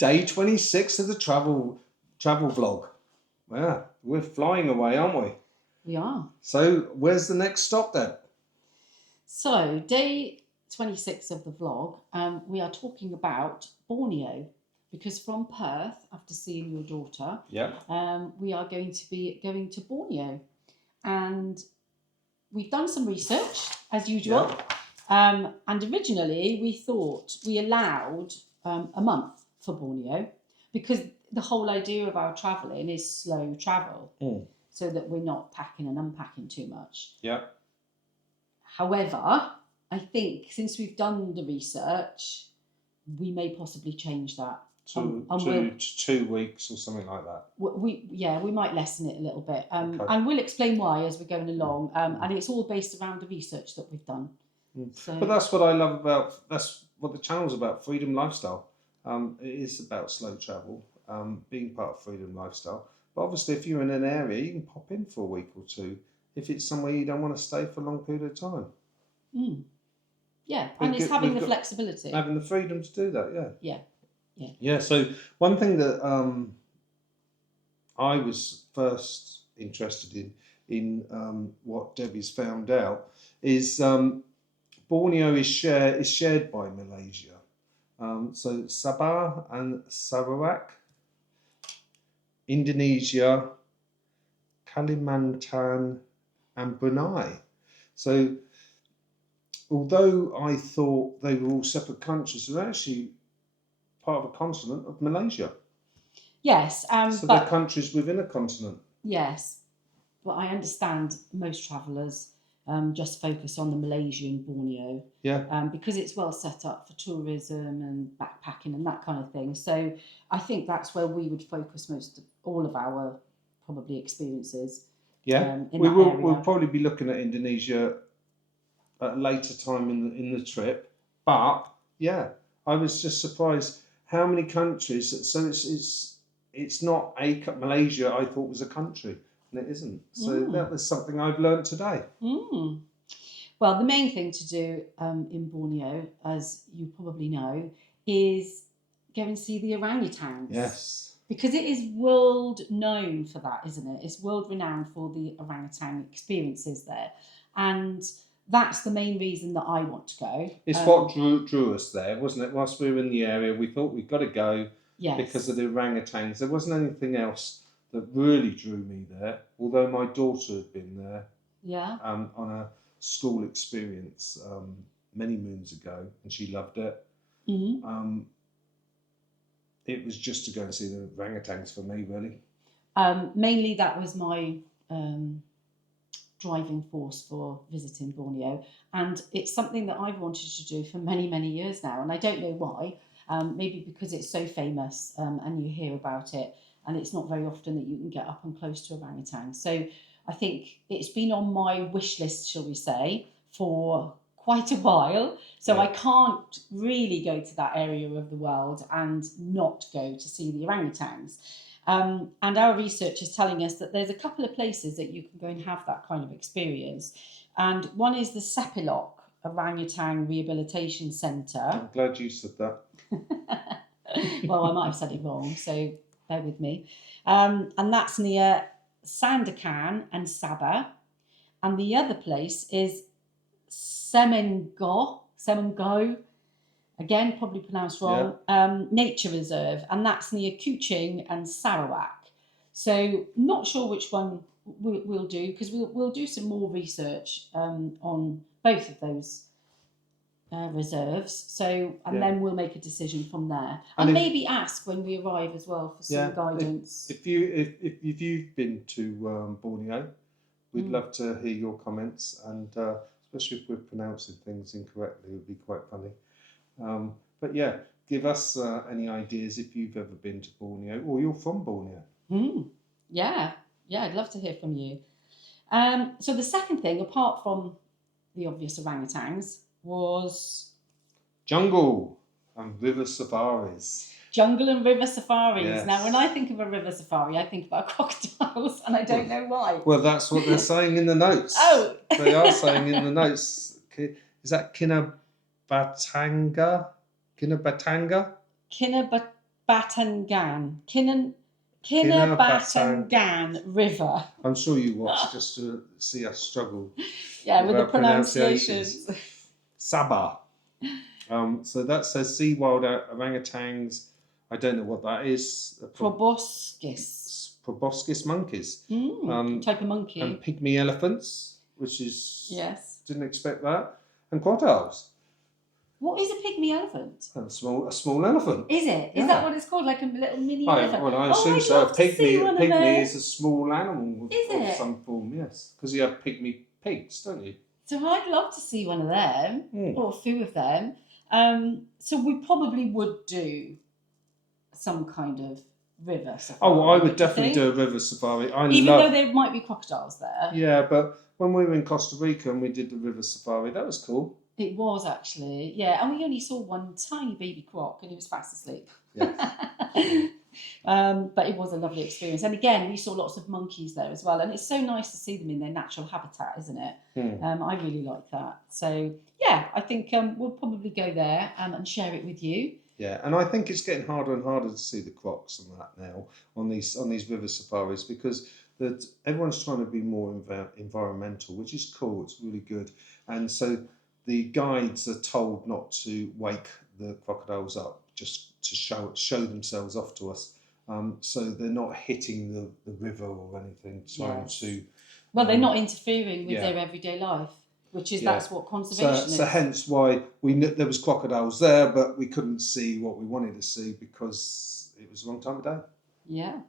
Day 26 of the travel vlog. Yeah, we're flying away, aren't we? We are. So where's the next stop then? So day 26 of the vlog, we are talking about Borneo, because from Perth, after seeing your daughter, we are going to be going to Borneo, and we've done some research as usual. And originally we thought we allowed a month for Borneo, because the whole idea of our travelling is slow travel, so that we're not packing and unpacking too much. Yeah. However, I think since we've done the research, we may possibly change that. To 2 weeks or something like that. We might lessen it a little bit, and we'll explain why as we're going along. And it's all based around the research that we've done. So, but that's what I love about, that's what the channel's about, Freedom Lifestyle. It is about slow travel, being part of Freedom Lifestyle. But obviously, if you're in an area, you can pop in for a week or two if it's somewhere you don't want to stay for a long period of time. Yeah, and it's having the flexibility. Having the freedom to do that, Yeah. So one thing that I was first interested in what Debbie's found out is Borneo is shared by Malaysia. So Sabah and Sarawak, Indonesia, Kalimantan, and Brunei. So although I thought they were all separate countries, they're actually part of a continent of Malaysia. Yes. So they're countries within a continent. Yes. But I understand most travellers just focus on the Malaysian Borneo. Yeah. Because it's well set up for tourism and backpacking and that kind of thing. So I think that's where we would focus all of our probably experiences. Yeah. We'll probably be looking at Indonesia at a later time in the trip. But yeah, I was just surprised how many countries. So it's not Malaysia. I thought was a country, and it isn't. So that was something I've learned today. Well, the main thing to do in Borneo, as you probably know, is go and see the orangutans. Yes. Because it is world known for that, isn't it? It's world renowned for the orangutan experiences there, and that's the main reason that I want to go. It's what drew us there, wasn't it? Whilst we were in the area, we thought we've got to go because of the orangutans. There wasn't anything else that really drew me there, although my daughter had been there. Yeah. On a school experience many moons ago, and she loved it. It was just to go and see the orangutans for me, really. Mainly that was my driving force for visiting Borneo, and it's something that I've wanted to do for many, many years now, and I don't know why. Maybe because it's so famous and you hear about it, and it's not very often that you can get up and close to orangutans. So I think it's been on my wish list, shall we say, for quite a while. So I can't really go to that area of the world and not go to see the orangutans. And our research is telling us that there's a couple of places that you can go and have that kind of experience. And one is the Sepilok Orangutan Rehabilitation Centre. I'm glad you said that. Well, I might have said it wrong, so bear with me. And that's near Sandakan and Sabah. And the other place is Semengo, again, probably pronounced wrong, nature reserve, and that's near Kuching and Sarawak. So not sure which one we'll do, because we'll do some more research on both of those reserves. So then we'll make a decision from there, and maybe ask when we arrive as well for some guidance. If you've been to Borneo, we'd love to hear your comments, and especially if we're pronouncing things incorrectly, it would be quite funny. But yeah, give us any ideas if you've ever been to Borneo or you're from Borneo. Yeah, I'd love to hear from you. So the second thing, apart from the obvious orangutans, was jungle and river safaris. Jungle and river safaris. Yes. Now, when I think of a river safari, I think about crocodiles, and I don't know why. Well, that's what they're saying in the notes. Oh! They are saying in the notes. Is that Kinabatangan? Kinabatangan. Kinabatangan. Kinabatangan. Kinabatangan River. I'm sure you watched just to see us struggle. Yeah, with the our pronunciations. Sabah. So that says sea wild orangutans. I don't know what that is. Proboscis. Proboscis monkeys. Type of monkey. And pygmy elephants, which is... Yes. Didn't expect that. And crocodiles. What is a pygmy elephant? A small elephant. Is it? Is that what it's called? Like a little mini elephant? Well, I assume I'd so. love to see one of Pygmy those. is a small animal of some form, yes. Because you have pygmy pigs, don't you? So I'd love to see one of them, or a few of them. So we probably would do some kind of river safari. Oh, I would definitely do a river safari. Even though there might be crocodiles there. Yeah, but when we were in Costa Rica and we did the river safari, that was cool. It was actually, yeah. And we only saw one tiny baby croc and he was fast asleep. Yes. But it was a lovely experience. And again, we saw lots of monkeys there as well. And it's so nice to see them in their natural habitat, isn't it? I really like that. So, yeah, I think we'll probably go there and share it with you. Yeah, and I think it's getting harder and harder to see the crocs and that now on these river safaris because everyone's trying to be more environmental, which is cool. It's really good. And so the guides are told not to wake the crocodiles up, just to show themselves off to us. So they're not hitting the river or anything, trying to... Well, they're not interfering with their everyday life, which is that's what conservation is. So hence why we knew there was crocodiles there, but we couldn't see what we wanted to see because it was the wrong time of day. Yeah.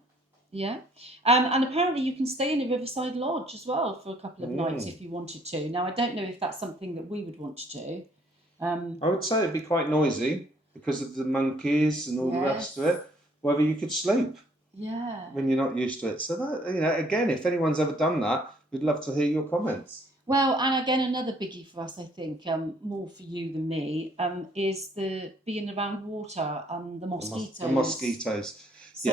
Yeah. And apparently you can stay in a riverside lodge as well for a couple of nights if you wanted to. Now, I don't know if that's something that we would want to do. I would say it'd be quite noisy because of the monkeys and all the rest of it. Whether you could sleep. Yeah. When you're not used to it. So that, again, if anyone's ever done that, we'd love to hear your comments. Well, and again, another biggie for us, I think, more for you than me, is the being around water and the mosquitoes. The mosquitoes. So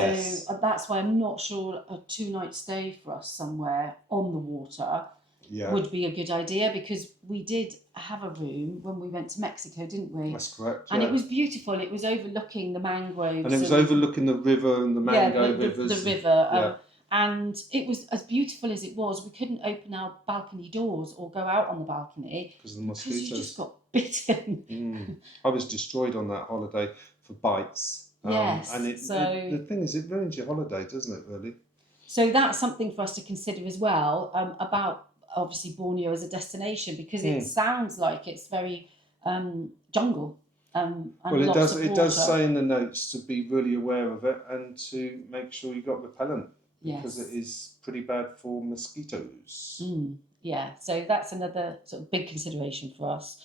that's why I'm not sure a 2-night stay for us somewhere on the water would be a good idea because we did have a room when we went to Mexico, didn't we? That's correct. And it was beautiful. It was overlooking the mangroves. And it was overlooking the river and the mango rivers. The river. And it was as beautiful as it was. We couldn't open our balcony doors or go out on the balcony because of the mosquitoes. Because you just got bitten. I was destroyed on that holiday for bites. Yes. And the thing is, it ruins your holiday, doesn't it, really? So that's something for us to consider as well about, obviously, Borneo as a destination because it sounds like it's very jungle. And well, it does say in the notes to be really aware of it and to make sure you got repellent. Because it is pretty bad for mosquitoes. Yeah, so that's another sort of big consideration for us.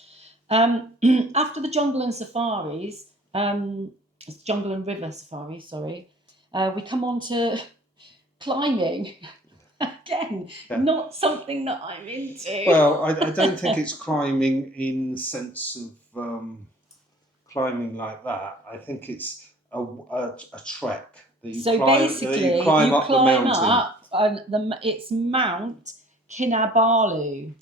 After the jungle and safaris, jungle and river safaris, we come on to climbing. Again, not something that I'm into. Well, I don't think it's climbing in the sense of climbing like that. I think it's a trek. You climb up and it's Mount Kinabalu.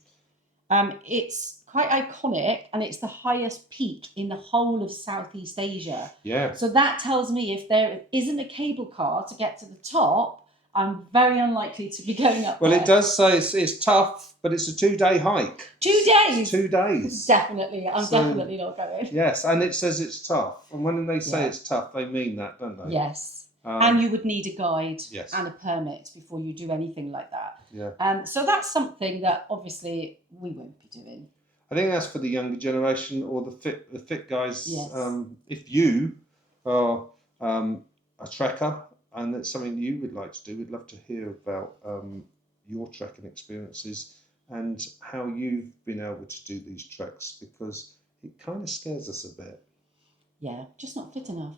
It's quite iconic and it's the highest peak in the whole of Southeast Asia. Yeah. So that tells me if there isn't a cable car to get to the top, I'm very unlikely to be going up there. Well, it does say it's tough, but it's a 2-day hike. 2 days? It's 2 days. Definitely. I'm definitely not going. Yes, and it says it's tough. And when they say it's tough, they mean that, don't they? Yes. And you would need a guide and a permit before you do anything like that. Yeah. So that's something that obviously we won't be doing. I think that's for the younger generation or the fit guys. Yes. If you are a trekker and it's something you would like to do, we'd love to hear about your trekking experiences and how you've been able to do these treks because it kind of scares us a bit. Yeah, just not fit enough.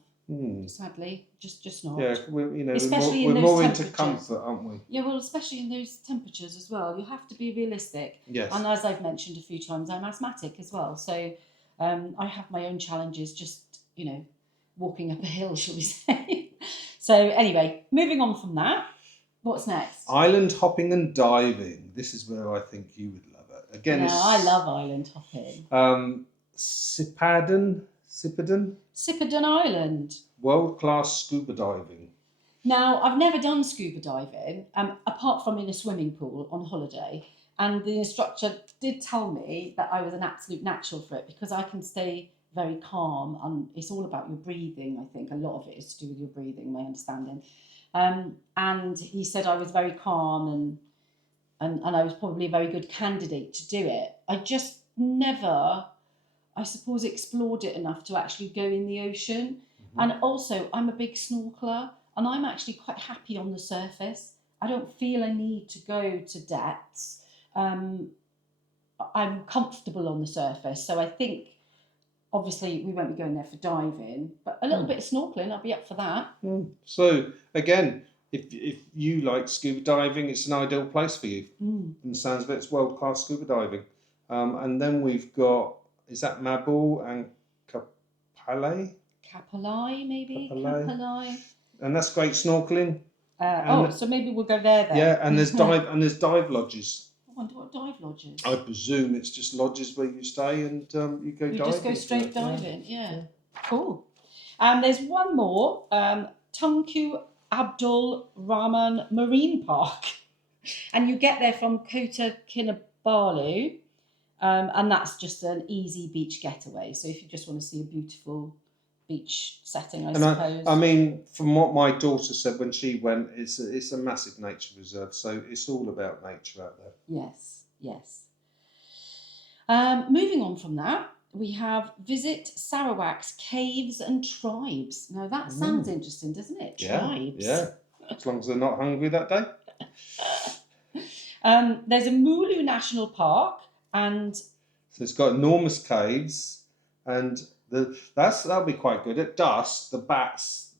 Sadly, just not. Yeah, we're in more into comfort, aren't we? Yeah, well, especially in those temperatures as well. You have to be realistic. Yes. And as I've mentioned a few times, I'm asthmatic as well. So I have my own challenges just, walking up a hill, shall we say. So anyway, moving on from that, what's next? Island hopping and diving. This is where I think you would love it. Again, I love island hopping. Sipadan. Sipadan Island. World-class scuba diving. Now, I've never done scuba diving, apart from in a swimming pool on holiday. And the instructor did tell me that I was an absolute natural for it because I can stay very calm. And it's all about your breathing, I think. A lot of it is to do with your breathing, my understanding. And he said I was very calm and I was probably a very good candidate to do it. I just never, I suppose, explored it enough to actually go in the ocean. Mm-hmm. And also, I'm a big snorkeler and I'm actually quite happy on the surface. I don't feel a need to go to depths. I'm comfortable on the surface. So I think, obviously, we won't be going there for diving, but a little bit of snorkeling, I'll be up for that. So, again, if you like scuba diving, it's an ideal place for you. From the sounds of it, it's world-class scuba diving. And then we've got, is that Mabu and Kapalai? Kapalai, maybe? Kapalai. And that's great snorkeling. So maybe we'll go there then. Yeah, and there's dive lodges. I wonder what dive lodges. I presume it's just lodges where you stay and you go diving. You just go straight diving, yeah. Cool. There's one more, Tunku Abdul Rahman Marine Park. And you get there from Kota Kinabalu, and that's just an easy beach getaway. So if you just want to see a beautiful beach setting, I suppose. I mean, from what my daughter said when she went, it's a massive nature reserve, so it's all about nature out there. Yes. Moving on from that, we have visit Sarawak's caves and tribes. Now that sounds interesting, doesn't it? Tribes. Yeah. As long as they're not hungry that day. There's a Mulu National Park, and so it's got enormous caves, and that'll be quite good. At dusk, the bats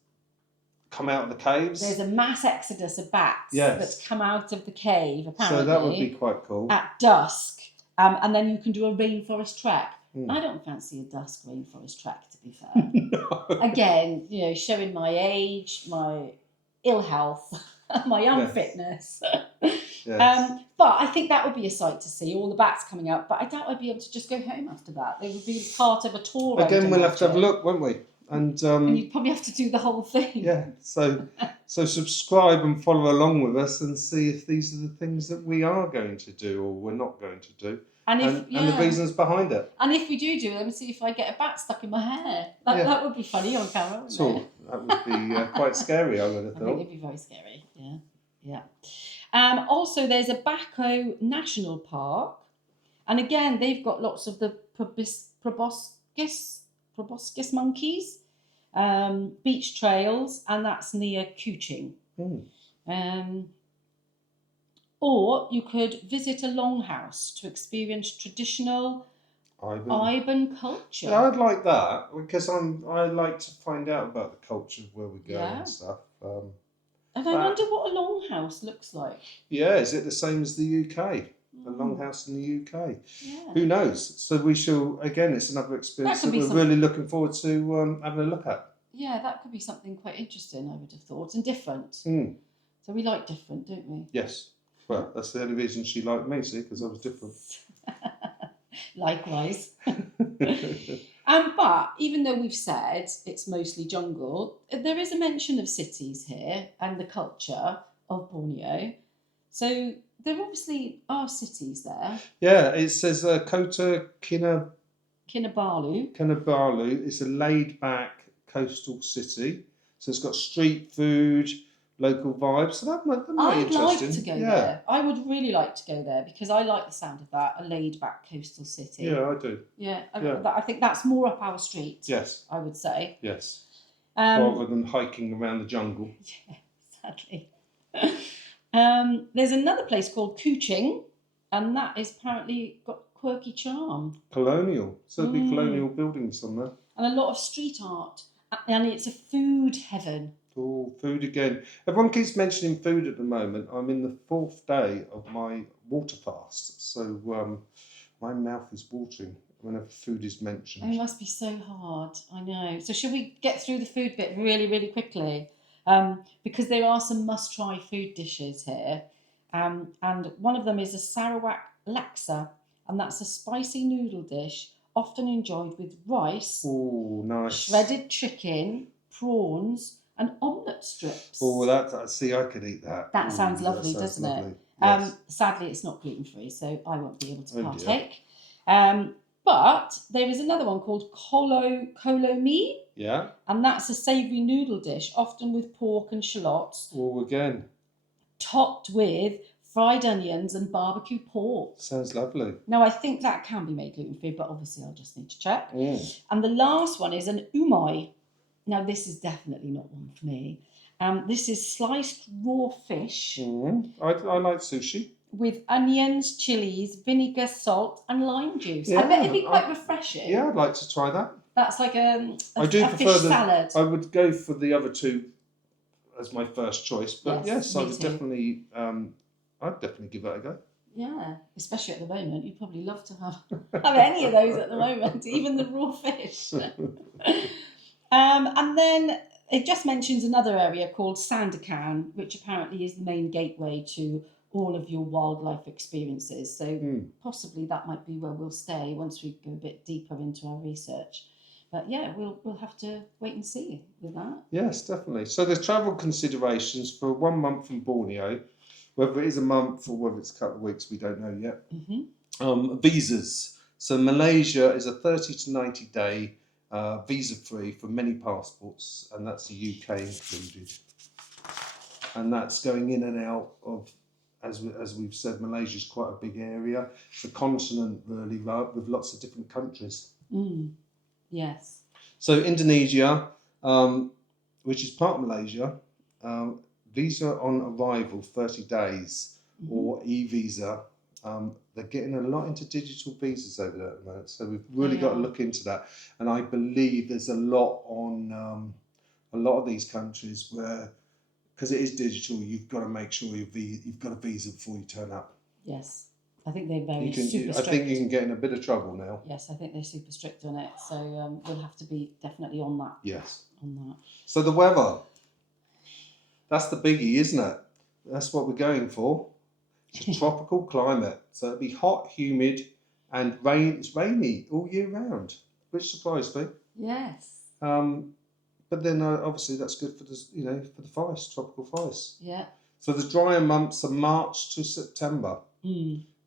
come out of the caves. There's a mass exodus of bats that come out of the cave, apparently. So that would be quite cool. At dusk. And then you can do a rainforest trek. I don't fancy a dusk rainforest trek, to be fair. No. Again, showing my age, my ill health, my unfitness. Yes. But I think that would be a sight to see, all the bats coming out. But I doubt I'd be able to just go home after that. They would be part of a tour. Again, we'll have to have a look, won't we? And you'd probably have to do the whole thing. Yeah. So subscribe and follow along with us and see if these are the things that we are going to do or we're not going to do. And the reasons behind it. And if we do them, see if I get a bat stuck in my hair. That would be funny on camera, wouldn't it? That would be quite scary, I would have thought. I think it'd be very scary, yeah. Also, there's a Bako National Park. And again, they've got lots of the proboscis monkeys, beach trails, and that's near Kuching. Or you could visit a longhouse to experience traditional Iban culture. Yeah, I'd like that because I like to find out about the culture of where we're going and stuff. And I wonder what a longhouse looks like. Yeah, is it the same as the UK? A longhouse in the UK? Yeah. Who knows? So we shall, again, it's another experience that we're really looking forward to having a look at. Yeah, that could be something quite interesting, I would have thought, and different. So we like different, don't we? Yes. Well, that's the only reason she liked me, see, because I was different. Likewise. But even though we've said it's mostly jungle, there is a mention of cities here and the culture of Borneo. So there obviously are cities there. Yeah, it says Kota Kinabalu. Kinabalu is a laid-back coastal city. So it's got street food, local vibes. So that might be interesting. I'd like to go there. I would really like to go there because I like the sound of that, a laid-back coastal city. Yeah, I do. Yeah, I think that's more up our street. Yes. I would say. Yes. Rather than hiking around the jungle. Yeah, sadly. There's another place called Kuching, and that is apparently got quirky charm. Colonial. So there'll be colonial buildings on there. And a lot of street art. And it's a food heaven. Oh, food again. Everyone keeps mentioning food at the moment. I'm in the 4th day of my water fast. So my mouth is watering whenever food is mentioned. It must be so hard. I know. So should we get through the food bit really, really quickly? Because there are some must-try food dishes here. And one of them is a Sarawak laksa. And that's a spicy noodle dish often enjoyed with rice, Oh, nice. shredded chicken, prawns, and omelette strips. Oh, that see, I could eat that. That Ooh, sounds lovely, that sounds doesn't lovely. it? Yes. Sadly, it's not gluten-free, so I won't be able to Oh, dear. partake. But there is another one called kolo mi, Yeah. and that's a savoury noodle dish, often with pork and shallots, Oh, again. topped with fried onions and barbecue pork. Sounds lovely. Now, I think that can be made gluten-free, but obviously I'll just need to check. Mm. And the last one is an umai. Now, this is definitely not one for me. This is sliced raw fish I like sushi. with onions, chilies, vinegar, salt, and lime juice. Yeah, I bet it'd be quite refreshing. Yeah, I'd like to try that. That's like a prefer fish salad. I would go for the other two as my first choice, but yes, I me would too. definitely. I'd definitely give that a go. Yeah, especially at the moment, you'd probably love to have any of those at the moment, even the raw fish. And then it just mentions another area called Sandakan, which apparently is the main gateway to all of your wildlife experiences. So possibly that might be where we'll stay once we go a bit deeper into our research. But yeah, we'll have to wait and see with that. Yes, definitely. So there's travel considerations for 1 month from Borneo, whether it is a month or whether it's a couple of weeks, we don't know yet. Visas. So Malaysia is a 30 to 90 day visa-free for many passports, and that's the UK included. And that's going in and out of, as we've said, Malaysia's quite a big area. It's a continent, really, with lots of different countries. Yes. So Indonesia, which is part of Malaysia, visa on arrival 30 days or e-visa. They're getting a lot into digital visas over there at the moment, so we've really got to look into that. And I believe there's a lot on a lot of these countries where, because it is digital, you've got to make sure you've got a visa before you turn up. Yes. I think they're super strict. I think you can get in a bit of trouble now. Yes, I think they're super strict on it. So we'll have to be definitely on that. Yes. On that. So the weather, that's the biggie, isn't it? That's what we're going for. It's a tropical climate. So it'll be hot, humid, and it's rainy all year round, which surprised me. Yes. But then obviously that's good for for the forests, tropical forests. Yeah. So the drier months are March to September.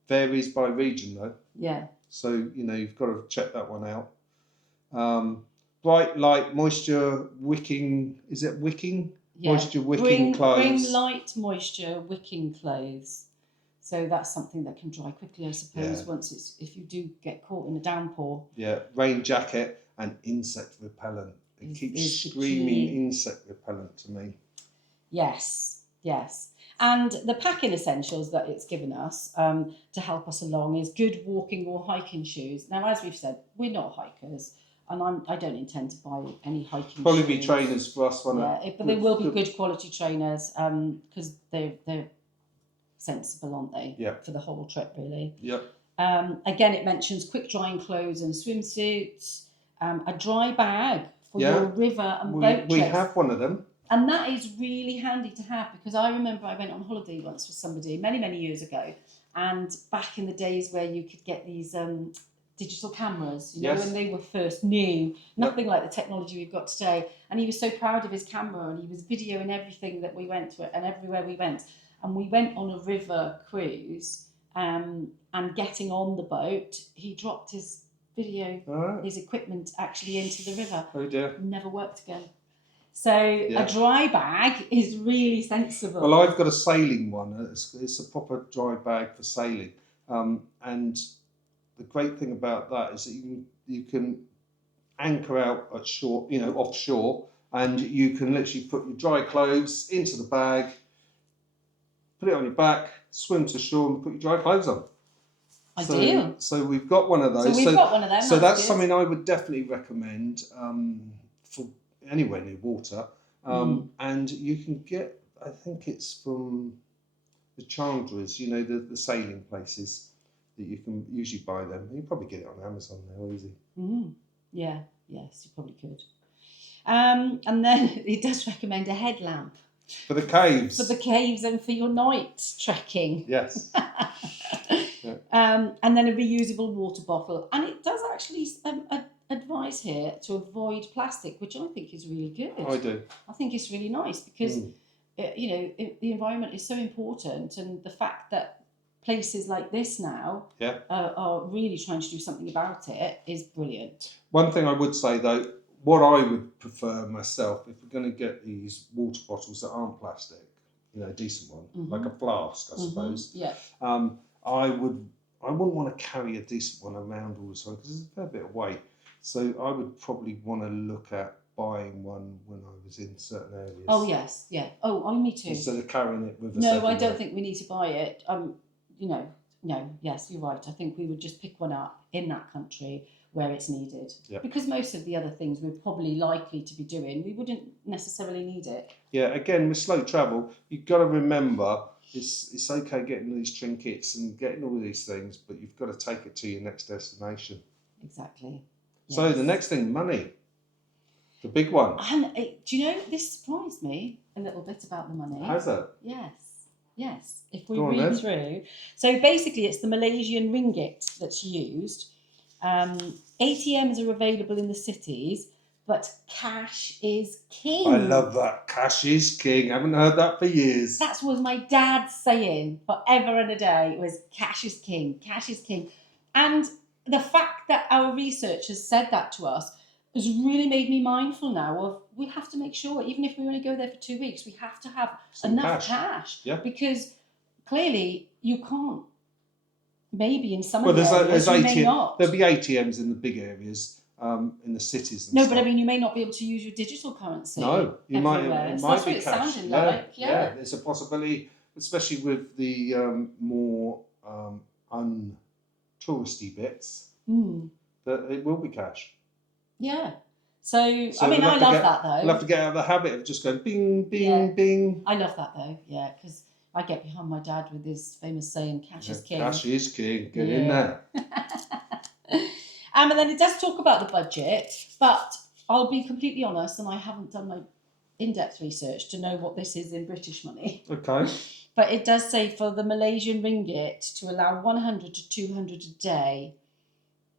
Varies by region though. Yeah. So you've got to check that one out. Bright light, moisture wicking. Is it wicking? Yeah. Moisture wicking clothes. Bring light, moisture wicking clothes. So that's something that can dry quickly, I suppose. Once if you do get caught in a downpour. Yeah. Rain jacket and insect repellent. It keeps screaming insect repellent to me. Yes. Yes. And the packing essentials that it's given us to help us along is good walking or hiking shoes. Now, as we've said, we're not hikers, and I don't intend to buy any hiking shoes. Probably be trainers for us, won't it? But they will be good quality trainers because they're sensible, aren't they? Yeah. For the whole trip, really. Yep. Again, it mentions quick drying clothes and swimsuits, a dry bag for your river and boat trips. We have one of them. And that is really handy to have because I remember I went on holiday once with somebody many, many years ago. And back in the days where you could get these digital cameras, when they were first new, nothing like the technology we've got today. And he was so proud of his camera and he was videoing everything that we went to and everywhere we went. And we went on a river cruise and getting on the boat, he dropped his his equipment actually into the river. Oh dear. Never worked again. So a dry bag is really sensible. Well, I've got a sailing one. It's a proper dry bag for sailing. And the great thing about that is that you can anchor out at shore, offshore, and you can literally put your dry clothes into the bag, put it on your back, swim to shore, and put your dry clothes on. Ideal. So we've got one of those. So we've got one of them. So that's something I would definitely recommend for anywhere near water. And you can get, I think it's from the Chandras, the sailing places that you can usually buy them. You can probably get it on Amazon now, easy. Yeah, yes, you probably could. And then it does recommend a headlamp. For the caves. For the caves and for your night trekking. Yes. And then a reusable water bottle. And it does actually advise here to avoid plastic, which I think is really good. I do. I think it's really nice because, the environment is so important, and the fact that places like this now are really trying to do something about it is brilliant. One thing I would say though, what I would prefer myself, if we're going to get these water bottles that aren't plastic, a decent one, like a flask, I suppose. Yeah. I wouldn't want to carry a decent one around all the time because there's a fair bit of weight. So I would probably want to look at buying one when I was in certain areas. Oh yes, yeah. Oh, me too. Instead of carrying it with us. No, I don't think we need to buy it. No, yes, you're right. I think we would just pick one up in that country where it's needed. Yep. Because most of the other things we're probably likely to be doing, we wouldn't necessarily need it. Yeah, again, with slow travel, you've got to remember it's okay getting these trinkets and getting all these things, but you've got to take it to your next destination. Exactly. Yes. So the next thing, money. The big one. And do you know, this surprised me a little bit about the money. Has it? Yes. If we read through. So basically it's the Malaysian ringgit that's used. ATMs are available in the cities, but cash is king. I love that. Cash is king. I haven't heard that for years. That was my dad's saying forever and a day. It was cash is king. Cash is king. And the fact that our research has said that to us has really made me mindful now of we have to make sure, even if we only go there for 2 weeks, we have to have enough cash. Yeah. Because clearly you can't. Maybe in some there's areas you may not. There'll be ATMs in the big areas, in the cities. No, but I mean, you may not be able to use your digital currency. No, you might. It might be cash. Sounding like. Yeah, there's a possibility, especially with the more untouristy bits, that it will be cash. Yeah. So I mean, I love that though. We'll have to get out of the habit of just going bing, bing, bing. I love that though. Yeah, because I get behind my dad with his famous saying, "Cash is king." Cash is king. Get in there. And then it does talk about the budget, but I'll be completely honest, and I haven't done my in-depth research to know what this is in British money. Okay. But it does say for the Malaysian ringgit to allow 100 to 200 a day,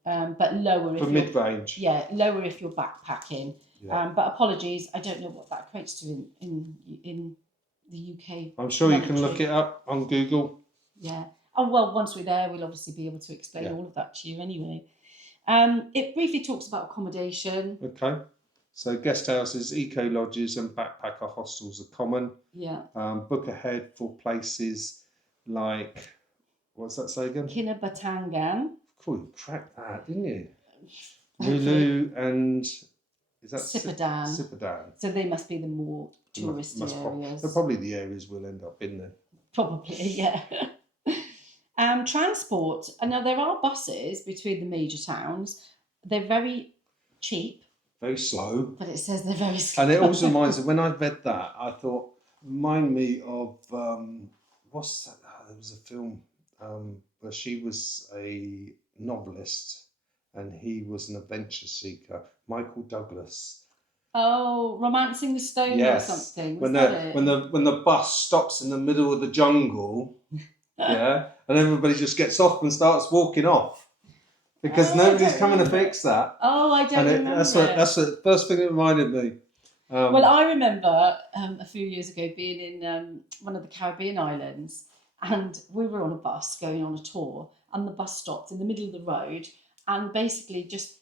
but lower if for mid-range. Yeah, lower if you're backpacking. Yeah. But apologies, I don't know what that equates to in the UK. I'm sure you can look it up on Google. Yeah. Oh well, once we're there, we'll obviously be able to explain all of that to you anyway. It briefly talks about accommodation. Okay. So guest houses, eco lodges and backpacker hostels are common. Yeah. Book ahead for places like, what's that say again? Kinabatangan. Cool, you cracked that, didn't you? Mulu and is that Sipadan. Sipadan. So they must be the more touristy areas. They're probably the areas we'll end up in then. Probably, yeah. Transport. Now there are buses between the major towns. They're very cheap. Very slow. But it says they're very slow. And it also reminds me, when I read that, I thought, remind me of, what's that? There was a film where she was a novelist and he was an adventure seeker. Michael Douglas. Oh, Romancing the Stone or something. When the bus stops in the middle of the jungle, and everybody just gets off and starts walking off. Because nobody's coming to fix that. Oh, I don't remember. That's the first thing that reminded me. Well, I remember a few years ago being in one of the Caribbean islands, and we were on a bus going on a tour, and the bus stopped in the middle of the road, and basically just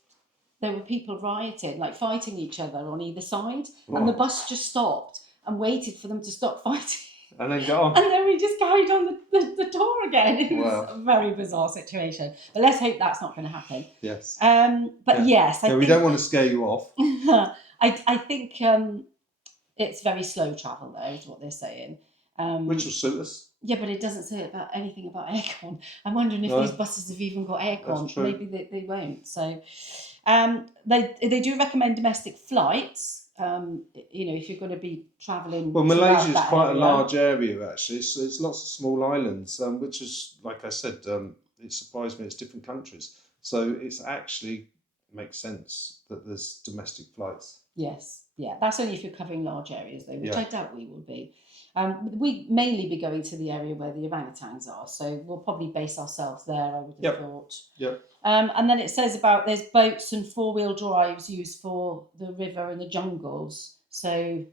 there were people rioting, like fighting each other on either side, and the bus just stopped and waited for them to stop fighting. And then go on. And then we just carried on the tour again. It was a very bizarre situation. But let's hope that's not going to happen. Yes. Yes. I think, we don't want to scare you off. I think it's very slow travel, though, is what they're saying. Which will suit us. Yeah, but it doesn't say anything about aircon. I'm wondering if these buses have even got aircon. Maybe they won't. So they do recommend domestic flights. If you're going to be travelling. Well, Malaysia is quite a large area, actually. So there's lots of small islands, which is, like I said, it surprised me. It's different countries, so it's actually makes sense that there's domestic flights. Yes, Yeah, that's only if you're covering large areas, though, which Yeah. I doubt we will be. We mainly be going to the area where the orangutans are, so we'll probably base ourselves there, I would have thought. Yep. And then it says about there's boats and four-wheel drives used for the river and the jungles. So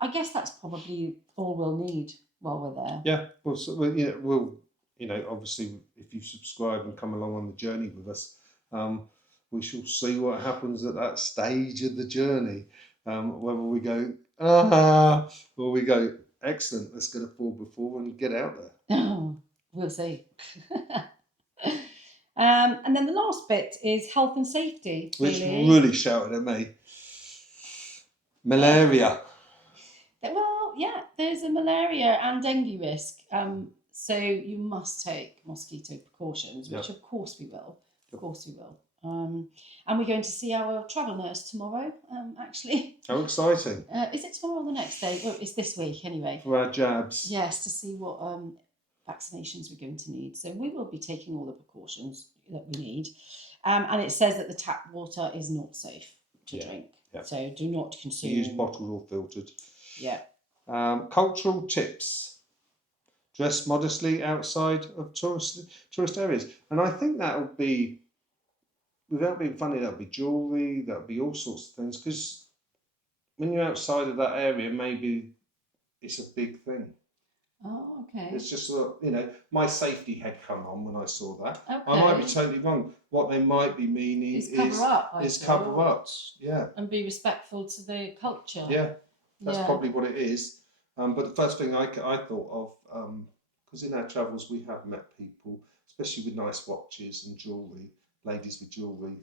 I guess that's probably all we'll need while we're there. Yeah, obviously, if you subscribe and come along on the journey with us, we shall see what happens at that stage of the journey. Whether we go, or we go, excellent, let's get a 4x4 and get out there. We'll see. And then the last bit is health and safety. Which really shouted at me. Malaria. Well, yeah, there's a malaria and dengue risk. So you must take mosquito precautions, which of course we will. Of course we will. And we're going to see our travel nurse tomorrow, actually. How exciting. Is it tomorrow or the next day? Well, it's this week anyway. For our jabs. Yes, to see what vaccinations we're going to need. So we will be taking all the precautions that we need. And it says that the tap water is not safe to drink. Yeah. So do not consume. Use bottled or filtered. Yeah. Cultural tips. Dress modestly outside of tourist areas. And I think that would be, without being funny, that would be jewellery, that would be all sorts of things. Because when you're outside of that area, maybe it's a big thing. Oh, okay. It's just, my safety had come on when I saw that. Okay. I might be totally wrong. What they might be meaning is cover up. Yeah. And be respectful to the culture. Yeah, that's probably what it is. But the first thing I thought of, because in our travels we have met people, especially with nice watches and jewellery, ladies with jewellery,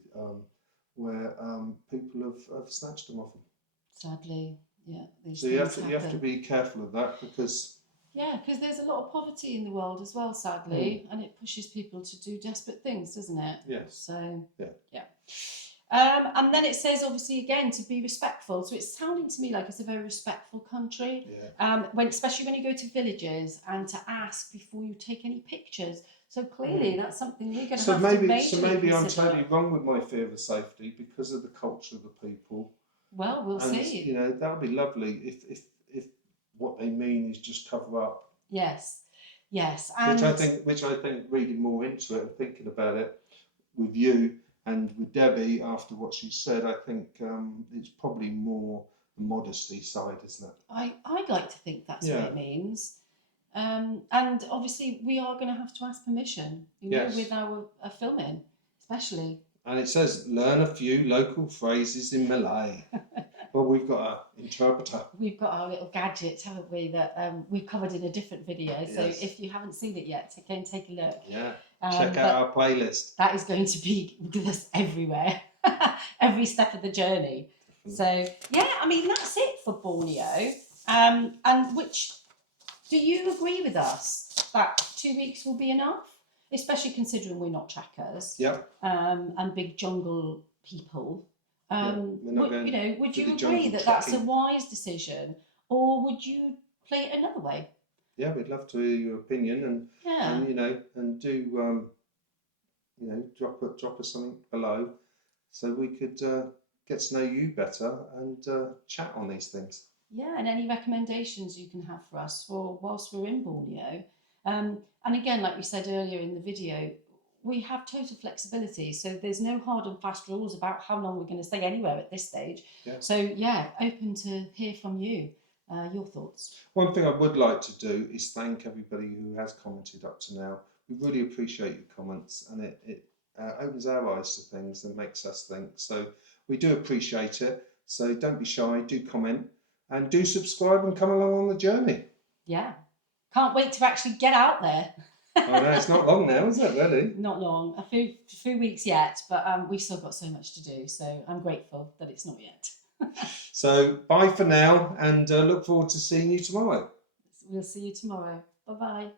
where people have snatched them off them. Sadly, yeah. So you have to be careful of that because... Yeah, because there's a lot of poverty in the world as well, sadly, and it pushes people to do desperate things, doesn't it? Yes. So, yeah. And then it says, obviously, again, to be respectful. So it's sounding to me like it's a very respectful country, especially when you go to villages, and to ask before you take any pictures. So clearly that's something we're going to have to majorly So maybe consider. I'm totally wrong with my fear of safety because of the culture of the people. Well, we'll see. That would be lovely if what they mean is just cover up. Yes. And which I think reading more into it and thinking about it with you and with Debbie after what she said, I think it's probably more the modesty side, isn't it? I'd like to think that's what it means. And obviously we are going to have to ask permission, with our filming, especially. And it says learn a few local phrases in Malay. Well, we've got an interpreter. We've got our little gadgets, haven't we, that we've covered in a different video. So if you haven't seen it yet, again, take a look. Yeah, check out our playlist. That is going to be with us everywhere, every step of the journey. So, that's it for Borneo. And do you agree with us that 2 weeks will be enough? Especially considering we're not trackers. Yep. And big jungle people. Would you agree that that's a wise decision, or would you play it another way? Yeah, we'd love to hear your opinion, and do drop us something below, so we could get to know you better and chat on these things. Yeah, and any recommendations you can have for us whilst we're in Borneo, and again, like we said earlier in the video, we have total flexibility, so there's no hard and fast rules about how long we're going to stay anywhere at this stage. Yeah. So open to hear from you, your thoughts. One thing I would like to do is thank everybody who has commented up to now. We really appreciate your comments, and it opens our eyes to things and makes us think. So we do appreciate it. So don't be shy, do comment, and do subscribe and come along on the journey. Yeah, can't wait to actually get out there. I know, it's not long now, is it, really? Not long, a few weeks yet, but we've still got so much to do, so I'm grateful that it's not yet. So bye for now, and look forward to seeing you tomorrow. We'll see you tomorrow. Bye-bye.